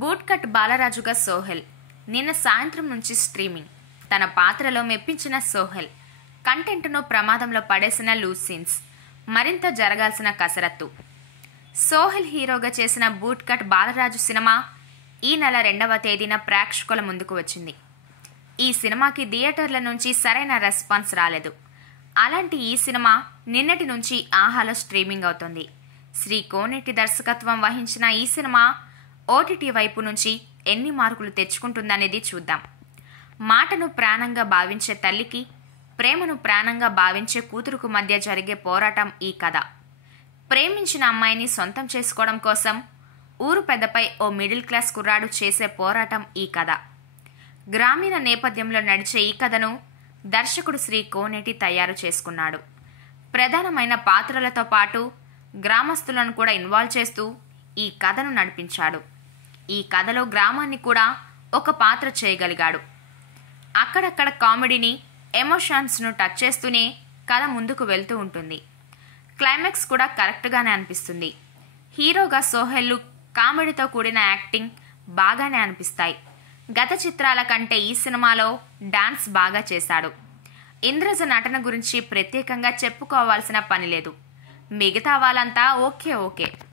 Boot cut బాలరాజుగా Sohel నిన్న సాయంత్రం నుంచి స్ట్రీమింగ్. తన పాత్రలో మెప్పించిన సోహెల్ కంటెంట్ను ప్రమాదంలో పడేసిన లూజ్ సీన్స్, మరింత జరగాల్సిన కసరత్తు. సోహెల్ హీరోగా చేసిన బూట్ కట్ బాలరాజు సినిమా ఈ నెల 2వ తేదీన ప్రేక్షకుల ముందుకు వచ్చింది. ఈ సినిమాకి థియేటర్ల నుంచి సరైన రెస్పాన్స్ రాలేదు. అలాంటి ఈ సినిమా నిన్నటి నుంచి ఆహాలో స్ట్రీమింగ్ అవుతుంది. శ్రీ కోనేటి దర్శకత్వం వహించిన ఈ సినిమా ఓటీటీ వైపు నుంచి ఎన్ని మార్కులు తెచ్చుకుంటుందనేది చూద్దాం. మాటను ప్రాణంగా భావించే తల్లికి, ప్రేమను ప్రాణంగా భావించే కూతురుకు మధ్య జరిగే పోరాటం ఈ కథ. ప్రేమించిన అమ్మాయిని సొంతం చేసుకోవడం కోసం ఊరు పెద్దపై ఓ మిడిల్ క్లాస్ కుర్రాడు చేసే పోరాటం ఈ కథ. గ్రామీణ నేపథ్యంలో నడిచే ఈ కథను దర్శకుడు శ్రీ కోనేటి తయారు చేసుకున్నాడు. ప్రధానమైన పాత్రలతో పాటు గ్రామస్తులను కూడా ఇన్వాల్వ్ చేస్తూ ఈ కథను నడిపించాడు. ఈ కథలో గ్రామాన్ని కూడా ఒక పాత్ర చేయగలిగాడు. అక్కడక్కడ కామెడీని, ఎమోషన్స్ను టచ్ చేస్తూనే కథ ముందుకు వెళ్తూ ఉంటుంది. క్లైమాక్స్ కూడా కరెక్ట్గానే అనిపిస్తుంది. హీరోగా సోహెల్ కామెడీతో కూడిన యాక్టింగ్ బాగానే అనిపిస్తాయి. గత చిత్రాల కంటే ఈ సినిమాలో డాన్స్ బాగా చేశాడు. ఇంద్రజ నటన గురించి ప్రత్యేకంగా చెప్పుకోవాల్సిన పని లేదు. మిగతా వాళ్ళంతా ఓకే.